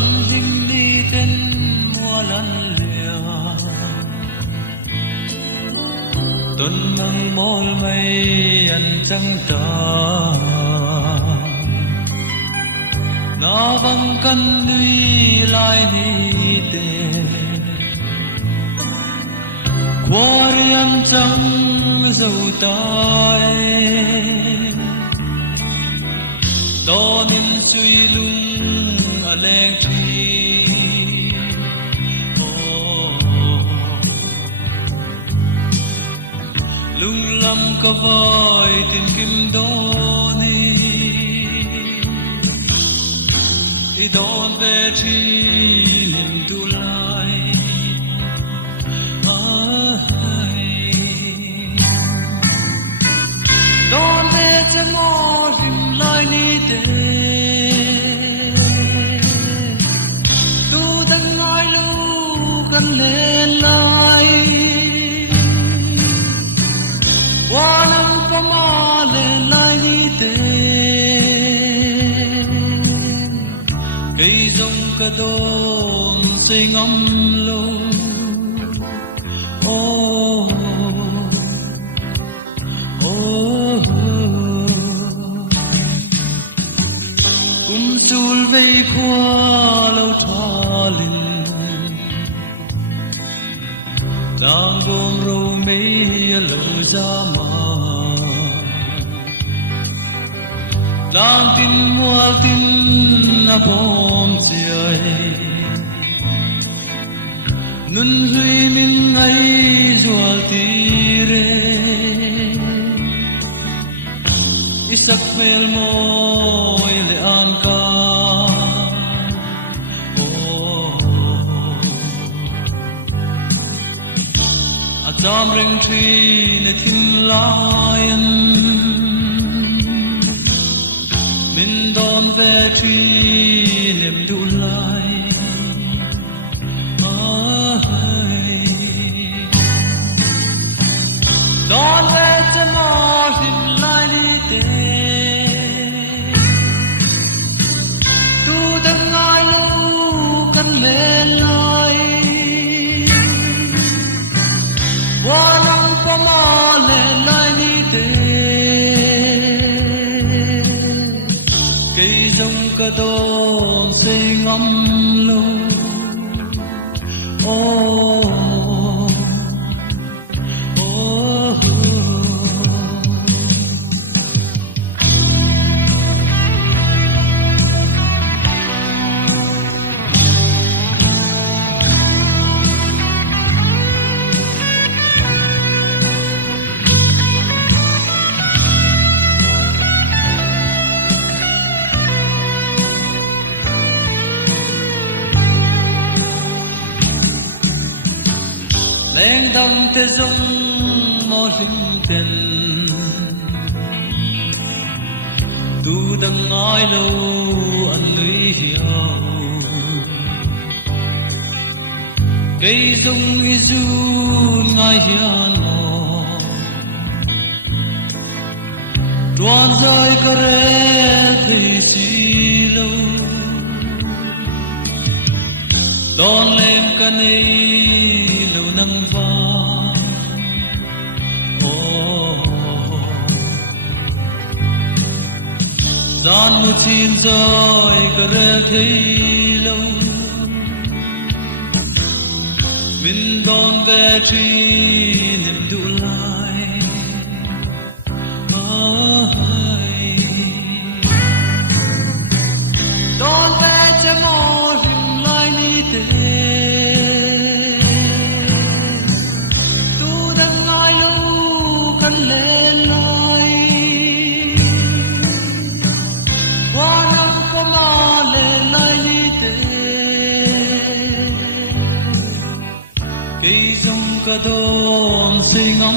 kan him ni ten mua lan lea tuần nắng mol mây ăn trăng ta na vang kan nui lai ni te qua riêng trăng dầu tai to nên suy lung à leng chi lung lâm ca vai tin kim đô ni i đón về chi niềm du lai đón về cho mò him lai ni te tu đang ngồi lu gần lên lai qua năm có mò lên lai ni te cây rong cả đồn xây ngắm lâu cũng sul vây qua lâu thoa linh đang gom râu mấy lâu ra mà đang tin mua tin na bom chơi nun huy min ngay ruột tire isak mel moy le an ka a jam ring tree ne thin lion min don ve tree nem du lai don ve se mo him lai ni te tu đang ngồi lu kan lên lai qua năm có mò lên lai ni te cây rong cả đồn xây ngắm lâu lên đằng te rong mò hình tên tu đang ngồi lâu ăn lưới hiao cây rong y du ngài hiền mò đoàn rơi cà rê thì xì lâu đón lên ca này nâng vang gian một xin rồi cả ra thấy lâu mình đón về truy niềm đủ lại đón về cho mò hình lại đi thế lên lai qua năm có mò lên lai như thế cây rong cả đồn xây ngắm